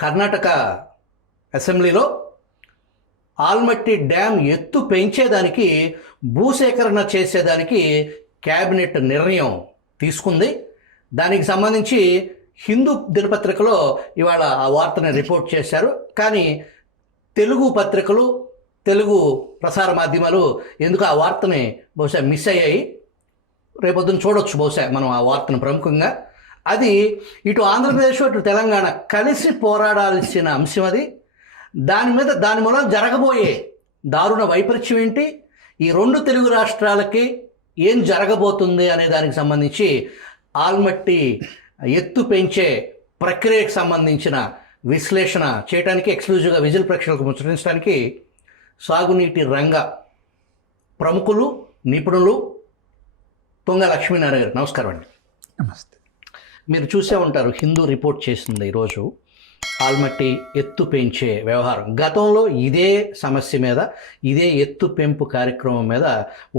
కర్ణాటక అసెంబ్లీలో ఆల్మట్టి డ్యామ్ ఎత్తు పెంచేదానికి భూసేకరణ చేసేదానికి క్యాబినెట్ నిర్ణయం తీసుకుంది. దానికి సంబంధించి హిందూ దినపత్రికలో ఇవాళ ఆ వార్తని రిపోర్ట్ చేశారు. కానీ తెలుగు పత్రికలు, తెలుగు ప్రసార మాధ్యమాలు ఎందుకు ఆ వార్తని బహుశా మిస్ అయ్యాయి. రేపొద్దున చూడొచ్చు బహుశా మనం ఆ వార్తను ప్రముఖంగా. అది ఇటు ఆంధ్రప్రదేశ్ ఇటు తెలంగాణ కలిసి పోరాడాల్సిన అంశం. అది దాని మూలం జరగబోయే దారుణ వైపరీత్యం ఏంటి, ఈ రెండు తెలుగు రాష్ట్రాలకి ఏం జరగబోతుంది అనే దానికి సంబంధించి ఆల్మట్టి ఎత్తు పెంచే ప్రక్రియకు సంబంధించిన విశ్లేషణ చేయడానికి ఎక్స్క్లూజివ్గా విజిల్ ప్రేక్షకులకు ముచ్చటించడానికి సాగునీటి రంగ ప్రముఖులు, నిపుణులు తుంగ లక్ష్మీనారాయణ గారు, నమస్కారం అండి. నమస్తే. మీరు చూసే ఉంటారు, హిందూ రిపోర్ట్ చేసింది ఈరోజు ఆల్మట్టి ఎత్తు పెంచే వ్యవహారం. గతంలో ఇదే సమస్య మీద, ఇదే ఎత్తు పెంపు కార్యక్రమం మీద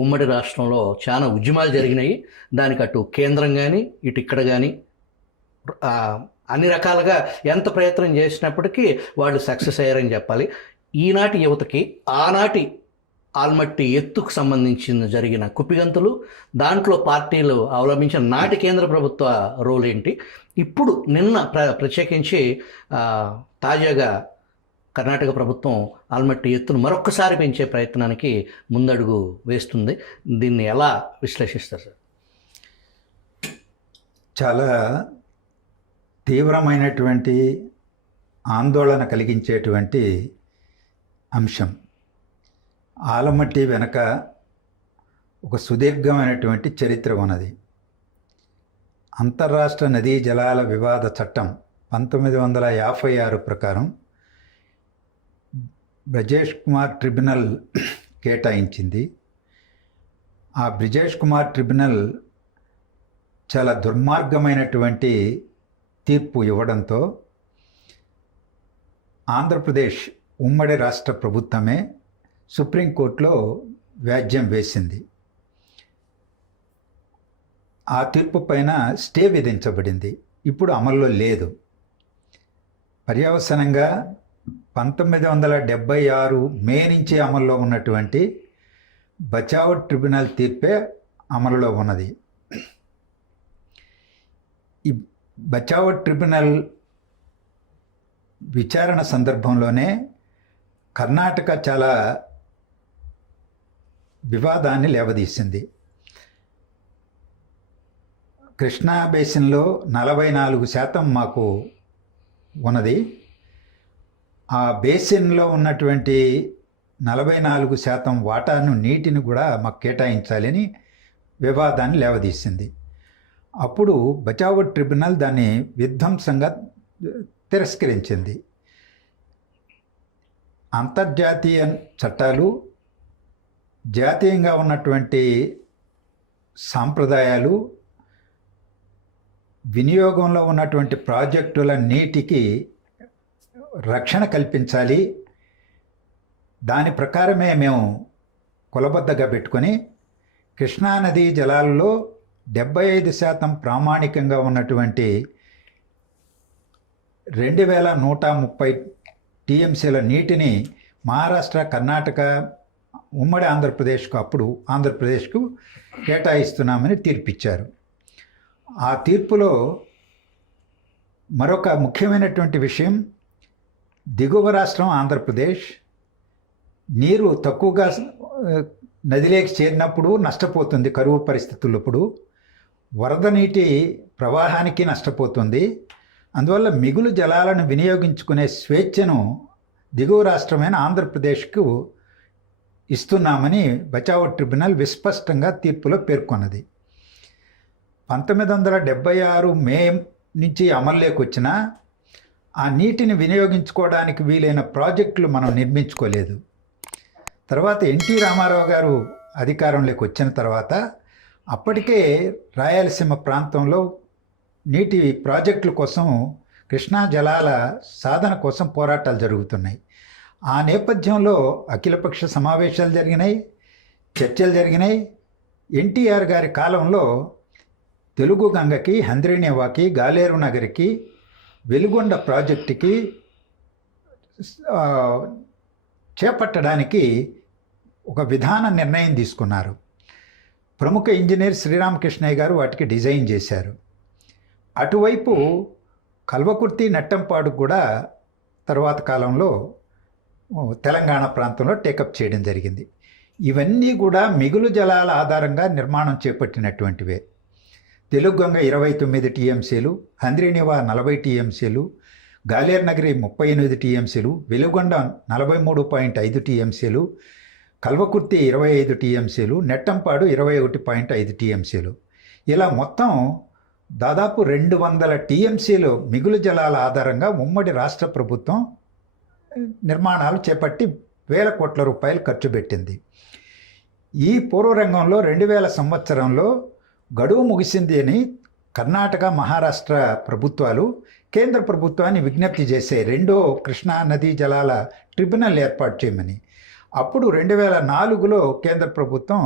ఉమ్మడి రాష్ట్రంలో చాలా ఉద్యమాలు జరిగినాయి. దానికి అటు కేంద్రం కానీ ఇటు ఇక్కడ కానీ అన్ని రకాలుగా ఎంత ప్రయత్నం చేసినప్పటికీ వాళ్ళు సక్సెస్ అయ్యారని చెప్పాలి. ఈనాటి యువతకి ఆనాటి ఆల్మట్టి ఎత్తుకు సంబంధించిన జరిగిన కుప్పిగంతులు, దాంట్లో పార్టీలు అవలంబించిన నాటి కేంద్ర ప్రభుత్వ రోల్ ఏంటి, ఇప్పుడు నిన్న ప్రత్యేకించి తాజాగా కర్ణాటక ప్రభుత్వం ఆల్మట్టి ఎత్తును మరొక్కసారి పెంచే ప్రయత్నానికి ముందడుగు వేస్తుంది. దీన్ని ఎలా విశ్లేషిస్తారు సార్? చాలా తీవ్రమైనటువంటి ఆందోళన కలిగించేటువంటి అంశం. ఆలమట్టి వెనక ఒక సుదీర్ఘమైనటువంటి చరిత్ర ఉన్నది. అంతర్రాష్ట్ర నదీ జలాల వివాద చట్టం 1956 ప్రకారం బ్రజేష్ కుమార్ ట్రిబ్యునల్ కేటాయించింది. ఆ బ్రిజేష్ కుమార్ ట్రిబ్యునల్ చాలా దుర్మార్గమైనటువంటి తీర్పు ఇవ్వడంతో ఆంధ్రప్రదేశ్ ఉమ్మడి రాష్ట్ర ప్రభుత్వమే సుప్రీంకోర్టులో వ్యాజ్యం వేసింది. ఆ తీర్పు పైన స్టే విధించబడింది. ఇప్పుడు అమల్లో లేదు. పర్యవసానంగా 1976 మే నుంచి అమల్లో ఉన్నటువంటి బచావ్ ట్రిబ్యునల్ తీర్పే అమలులో ఉన్నది. ఈ బచావ్ ట్రిబ్యునల్ విచారణ సందర్భంలోనే కర్ణాటక చాలా వివాదాన్ని లేవదీసింది. కృష్ణా బేసిన్లో 44% మాకు ఉన్నది. ఆ బేసిన్లో ఉన్నటువంటి 44% వాటాను, నీటిని కూడా మాకు కేటాయించాలని వివాదాన్ని లేవదీసింది. అప్పుడు బచావ్ ట్రిబ్యునల్ దాన్ని విధ్వంసంగా తిరస్కరించింది. అంతర్జాతీయ చట్టాలు, జాతీయంగా ఉన్నటువంటి సాంప్రదాయాలు, వినియోగంలో ఉన్నటువంటి ప్రాజెక్టుల నీటికి రక్షణ కల్పించాలి. దాని ప్రకారమే మేము కులబద్దగా పెట్టుకొని కృష్ణానదీ జలాల్లో 75% ప్రామాణికంగా ఉన్నటువంటి 2130 టీఎంసీల నీటిని మహారాష్ట్ర, కర్ణాటక, ఉమ్మడి ఆంధ్రప్రదేశ్కు, అప్పుడు ఆంధ్రప్రదేశ్కు కేటాయిస్తున్నామని తీర్పిచ్చారు. ఆ తీర్పులో మరొక ముఖ్యమైనటువంటి విషయం, దిగువ రాష్ట్రం ఆంధ్రప్రదేశ్ నీరు తక్కువగా నదిలోకి చేరినప్పుడు నష్టపోతుంది, కరువు పరిస్థితులప్పుడు వరద నీటి ప్రవాహానికి నష్టపోతుంది. అందువల్ల మిగులు జలాలను వినియోగించుకునే స్వేచ్ఛను దిగువ రాష్ట్రమైన ఆంధ్రప్రదేశ్కు ఇస్తున్నామని బచావ్ ట్రిబ్యునల్ విస్పష్టంగా తీర్పులో పేర్కొన్నది. 1976 మే నుంచి అమల్లోకి వచ్చిన ఆ నీటిని వినియోగించుకోవడానికి వీలైన ప్రాజెక్టులు మనం నిర్మించుకోలేదు. తర్వాత ఎన్టీ రామారావు గారు అధికారంలోకి వచ్చిన తర్వాత అప్పటికే రాయలసీమ ప్రాంతంలో నీటి ప్రాజెక్టుల కోసం, కృష్ణా జలాల సాధన కోసం పోరాటాలు జరుగుతున్నాయి. ఆ నేపథ్యంలో అఖిలపక్ష సమావేశాలు జరిగినాయి, చర్చలు జరిగినాయి. ఎన్టీఆర్ గారి కాలంలో తెలుగు గంగకి, హంద్రీనేవాకి, గాలేరు నగర్కి, వెలుగొండ ప్రాజెక్టుకి ఆ, చేపట్టడానికి ఒక విధాన నిర్ణయం తీసుకున్నారు. ప్రముఖ ఇంజనీర్ శ్రీరామకృష్ణయ్య గారు వాటికి డిజైన్ చేశారు. అటువైపు కల్వకుర్తి నెట్టంపాడు కూడా తర్వాత కాలంలో తెలంగాణ ప్రాంతంలో టేకప్ చేయడం జరిగింది. ఇవన్నీ కూడా మిగులు జలాల ఆధారంగా నిర్మాణం చేపట్టినటువంటివే. తెలుగుగంగ 29 టీఎంసీలు, హంద్రీనివా 40 టీఎంసీలు, గాలేర్ నగరి 38 టీఎంసీలు, వెలుగొండ 43.5 టీఎంసీలు, కల్వకుర్తి 25 టీఎంసీలు, నెట్టంపాడు 21.5 టీఎంసీలు. ఇలా మొత్తం దాదాపు 200 టీఎంసీలు మిగులు జలాల ఆధారంగా ఉమ్మడి రాష్ట్ర ప్రభుత్వం నిర్మాణాలు చేపట్టి వేల కోట్ల రూపాయలు ఖర్చు పెట్టింది. ఈ పూర్వరంగంలో 2000 సంవత్సరంలో గడువు ముగిసింది అని కర్ణాటక, మహారాష్ట్ర ప్రభుత్వాలు కేంద్ర ప్రభుత్వాన్ని విజ్ఞప్తి చేసే రెండో కృష్ణా నదీ జలాల ట్రిబ్యునల్ ఏర్పాటు చేయమని. అప్పుడు 2004లో కేంద్ర ప్రభుత్వం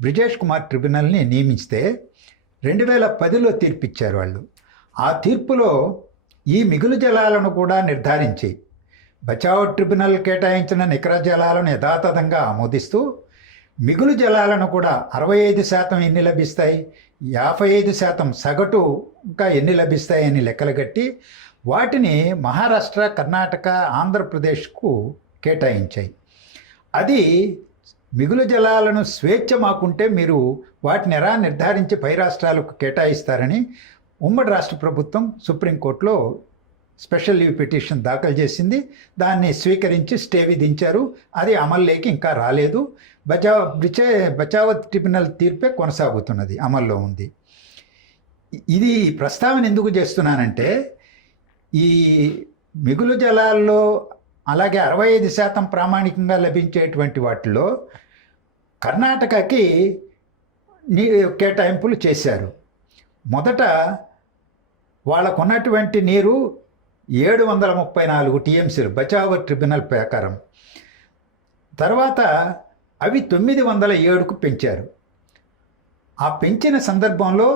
బ్రిజేష్ కుమార్ ట్రిబ్యునల్ని నియమిస్తే 2010లో తీర్పిచ్చారు వాళ్ళు. ఆ తీర్పులో ఈ మిగులు జలాలను కూడా నిర్ధారించి బచావ్ ట్రిబ్యునల్ కేటాయించిన నికర జలాలను యథాతథంగా ఆమోదిస్తూ మిగులు జలాలను కూడా 65% ఎన్ని లభిస్తాయి, 55% సగటుగా ఎన్ని లభిస్తాయని లెక్కలు కట్టి వాటిని మహారాష్ట్ర, కర్ణాటక, ఆంధ్రప్రదేశ్కు కేటాయించాయి. అది మిగులు జలాలను స్వేచ్ఛ మాకుంటే మీరు వాటిని ఎలా నిర్ధారించి పై రాష్ట్రాలకు కేటాయిస్తారని ఉమ్మడి రాష్ట్ర ప్రభుత్వం సుప్రీంకోర్టులో స్పెషల్ లీవ్ పిటిషన్ దాఖలు చేసింది. దాన్ని స్వీకరించి స్టే విధించారు. అది అమల్లోకి ఇంకా రాలేదు. బచావత్ ట్రిబ్యునల్ తీర్పే కొనసాగుతున్నది, అమల్లో ఉంది. ఇది ప్రస్తావన ఎందుకు చేస్తున్నానంటే ఈ మిగులు జలాల్లో అలాగే 65% ప్రామాణికంగా లభించేటువంటి వాటిలో కర్ణాటకకి కేటాయింపులు చేశారు. మొదట వాళ్ళకు ఉన్నటువంటి నీరు 734 టీఎంసీలు బచావత్ ట్రిబ్యునల్ ప్రకారం. తర్వాత అవి 907కు పెంచారు. ఆ పెంచిన సందర్భంలో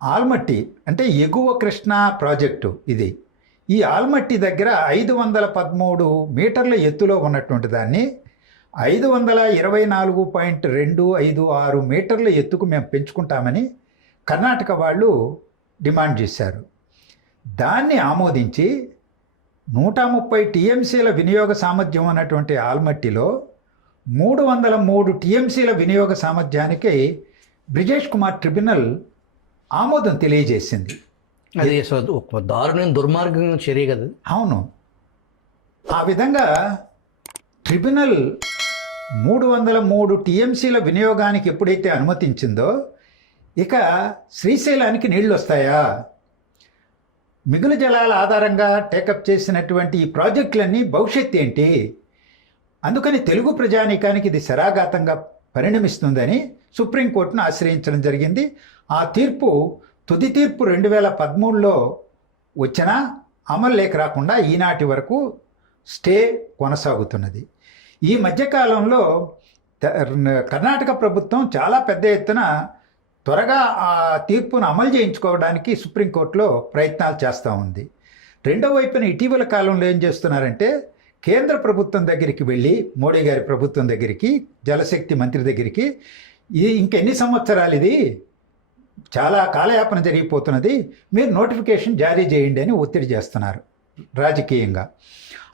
ఆల్మట్టి అంటే ఎగువ కృష్ణా ప్రాజెక్టు ఇది. ఈ ఆల్మట్టి దగ్గర 513 మీటర్ల ఎత్తులో ఉన్నటువంటి దాన్ని 524.256 మీటర్ల ఎత్తుకు మేము పెంచుకుంటామని కర్ణాటక వాళ్ళు డిమాండ్ చేశారు. దాన్ని ఆమోదించి 130 టీఎంసీల వినియోగ సామర్థ్యం ఉన్నటువంటి ఆల్మట్టిలో 303 టీఎంసీల వినియోగ సామర్థ్యానికి బ్రిజేష్ కుమార్ ట్రిబ్యునల్ ఆమోదం తెలియజేసింది. అది ఒక దారుణం, దుర్మార్గం చర్య కదా. అవును. ఆ విధంగా ట్రిబ్యునల్ 303 టీఎంసీల వినియోగానికి ఎప్పుడైతే అనుమతించిందో ఇక శ్రీశైలానికి నీళ్ళు వస్తాయా? మిగులు జలాల ఆధారంగా టేకప్ చేసినటువంటి ఈ ప్రాజెక్టులన్నీ భవిష్యత్తు ఏంటి? అందుకని తెలుగు ప్రజానీకానికి ఇది శరాఘాతంగా పరిణమిస్తుందని సుప్రీంకోర్టును ఆశ్రయించడం జరిగింది. ఆ తీర్పు, తుది తీర్పు 2013లో వచ్చినా అమలు లేక రాకుండా ఈనాటి వరకు స్టే కొనసాగుతున్నది. ఈ మధ్యకాలంలో కర్ణాటక ప్రభుత్వం చాలా పెద్ద ఎత్తున త్వరగా ఆ తీర్పును అమలు చేయించుకోవడానికి సుప్రీంకోర్టులో ప్రయత్నాలు చేస్తూ ఉంది. రెండో వైపున ఇటీవల కాలంలో ఏం చేస్తున్నారంటే కేంద్ర ప్రభుత్వం దగ్గరికి వెళ్ళి, మోడీ గారి ప్రభుత్వం దగ్గరికి, జలశక్తి మంత్రి దగ్గరికి, ఇది ఇంకెన్ని సంవత్సరాలు, ఇది చాలా కాలయాపన జరిగిపోతున్నది, మీరు నోటిఫికేషన్ జారీ చేయండి అని ఒత్తిడి చేస్తున్నారు రాజకీయంగా.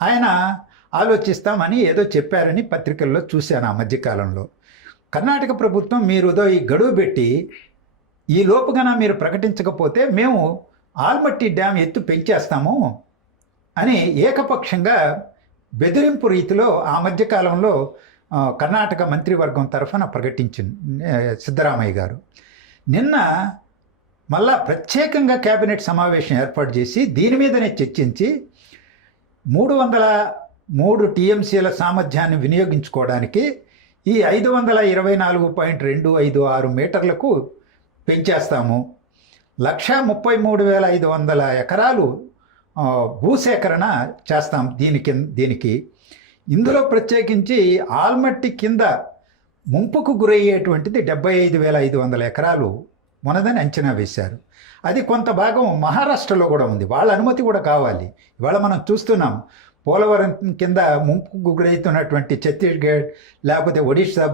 ఆయన ఆలోచిస్తామని ఏదో చెప్పారని పత్రికల్లో చూశాను ఆ మధ్యకాలంలో. కర్ణాటక ప్రభుత్వం మీరు ఈ గడువు పెట్టి ఈ లోపుగాన మీరు ప్రకటించకపోతే మేము ఆల్మట్టి డ్యామ్ ఎత్తు పెంచేస్తాము అని ఏకపక్షంగా బెదిరింపు రీతిలో ఆ మధ్యకాలంలో కర్ణాటక మంత్రివర్గం తరఫున ప్రకటించింది సిద్ధరామయ్య గారు. నిన్న మళ్ళా ప్రత్యేకంగా కేబినెట్ సమావేశం ఏర్పాటు చేసి దీని మీదనే చర్చించి 303 టీఎంసీల సామర్థ్యాన్ని వినియోగించుకోవడానికి ఈ 524.256 మీటర్లకు పెంచేస్తాము, 133,500 ఎకరాలు భూసేకరణ చేస్తాం దీనికి. ఇందులో ప్రత్యేకించి ఆల్మట్టి కింద ముంపుకు గురయ్యేటువంటిది 75,500 ఎకరాలు ఉన్నదని అంచనా వేశారు. అది కొంత భాగం మహారాష్ట్రలో కూడా ఉంది. వాళ్ళ అనుమతి కూడా కావాలి. ఇవాళ మనం చూస్తున్నాం పోలవరం కింద ముంపుకు గురవుతున్నటువంటి ఛత్తీస్గఢ్ లేకపోతే ఒడిశా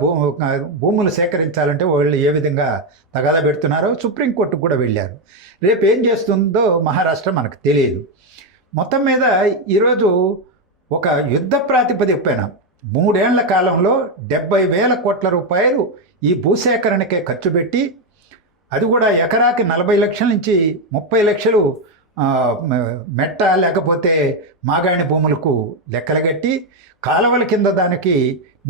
భూములు సేకరించాలంటే వాళ్ళు ఏ విధంగా తగాదా పెడుతున్నారో సుప్రీంకోర్టుకు కూడా వెళ్ళారు. రేపు ఏం చేస్తుందో మహారాష్ట్ర మనకు తెలియదు. మొత్తం మీద ఈరోజు ఒక యుద్ధ ప్రాతిపదికన 3 ఏళ్ల కాలంలో 70,000 కోట్ల రూపాయలు ఈ భూసేకరణకే ఖర్చు పెట్టి, అది కూడా ఎకరాకి 40 లక్షల నుంచి 30 లక్షలు మెట్ట లేకపోతే మాగాణి భూములకు లెక్కలగట్టి, కాలువల కింద దానికి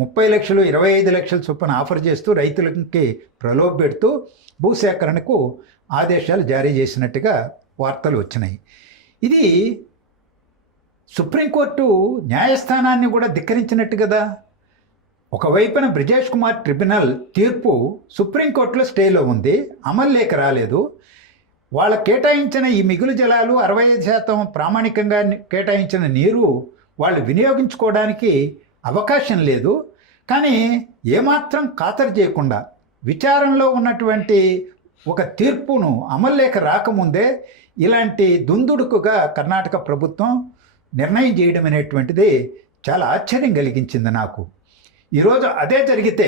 30 లక్షలు 25 లక్షల చొప్పున ఆఫర్ చేస్తూ రైతులకి ప్రలోభ పెడుతూ భూసేకరణకు ఆదేశాలు జారీ చేసినట్టుగా వార్తలు వచ్చినాయి. ఇది సుప్రీంకోర్టు న్యాయస్థానాన్ని కూడా ధిక్కరించినట్టు కదా. ఒకవైపున బ్రిజేష్ కుమార్ ట్రిబ్యునల్ తీర్పు సుప్రీంకోర్టులో స్టేలో ఉంది, అమల్లోకి రాలేదు. వాళ్ళ కేటాయించిన ఈ మిగులు జలాలు 65% ప్రామాణికంగా కేటాయించిన నీరు వాళ్ళు వినియోగించుకోవడానికి అవకాశం లేదు. కానీ ఏమాత్రం ఖాతరు చేయకుండా విచారణలో ఉన్నటువంటి ఒక తీర్పును అమల్లోకి రాకముందే ఇలాంటి దుందుడుకుగా కర్ణాటక ప్రభుత్వం నిర్ణయం చేయడం అనేటువంటిది చాలా ఆశ్చర్యం కలిగించింది నాకు. ఈరోజు అదే జరిగితే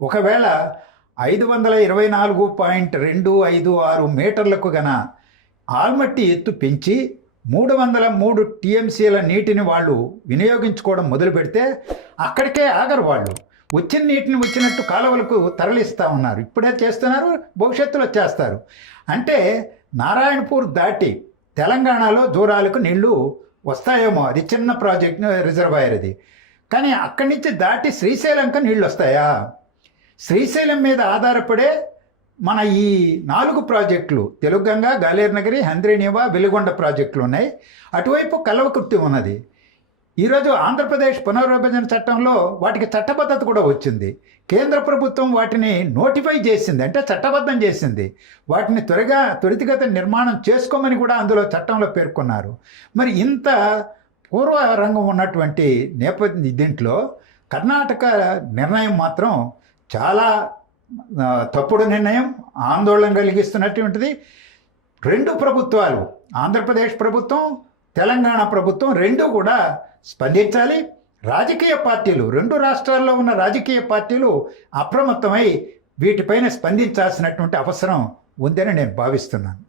ఒకవేళ 524.256 మీటర్లకు గన ఆల్మట్టి ఎత్తు పెంచి 303 టీఎంసీల నీటిని వాళ్ళు వినియోగించుకోవడం మొదలు పెడితే అక్కడికే ఆగరు. వాళ్ళు వచ్చిన నీటిని వచ్చినట్టు కాలువలకు తరలిస్తూ ఉన్నారు. ఇప్పుడే చేస్తున్నారు, భవిష్యత్తులో చేస్తారు. అంటే నారాయణపూర్ దాటి తెలంగాణలో జూరాలకు నీళ్లు వస్తాయేమో, అది చిన్న ప్రాజెక్ట్ రిజర్వాయర్ అది. కానీ అక్కడి నుంచి దాటి శ్రీశైలంకి నీళ్ళు వస్తాయా? శ్రీశైలం మీద ఆధారపడే మన ఈ 4 ప్రాజెక్టులు, తెలుగంగ, గాలేరునగరి, హంద్రీనీవా, వెలుగొండ ప్రాజెక్టులు ఉన్నాయి. అటువైపు కల్వకుర్తి ఉన్నది. ఈరోజు ఆంధ్రప్రదేశ్ పునర్విభజన చట్టంలో వాటికి చట్టబద్ధత కూడా వచ్చింది. కేంద్ర ప్రభుత్వం వాటిని నోటిఫై చేసింది, అంటే చట్టబద్ధం చేసింది. వాటిని త్వరితగత నిర్మాణం చేసుకోమని కూడా అందులో చట్టంలో పేర్కొన్నారు. మరి ఇంత పూర్వ రంగం ఉన్నటువంటి దీంట్లో కర్ణాటక నిర్ణయం మాత్రం చాలా తప్పుడు నిర్ణయం, ఆందోళన కలిగిస్తున్నటువంటిది. 2 ప్రభుత్వాలు, ఆంధ్రప్రదేశ్ ప్రభుత్వం, తెలంగాణ ప్రభుత్వం 2 కూడా స్పందించాలి. రాజకీయ పార్టీలు, 2 రాష్ట్రాల్లో ఉన్న రాజకీయ పార్టీలు అప్రమత్తమై వీటిపైన స్పందించాల్సినటువంటి అవసరం ఉందని నేను భావిస్తున్నాను.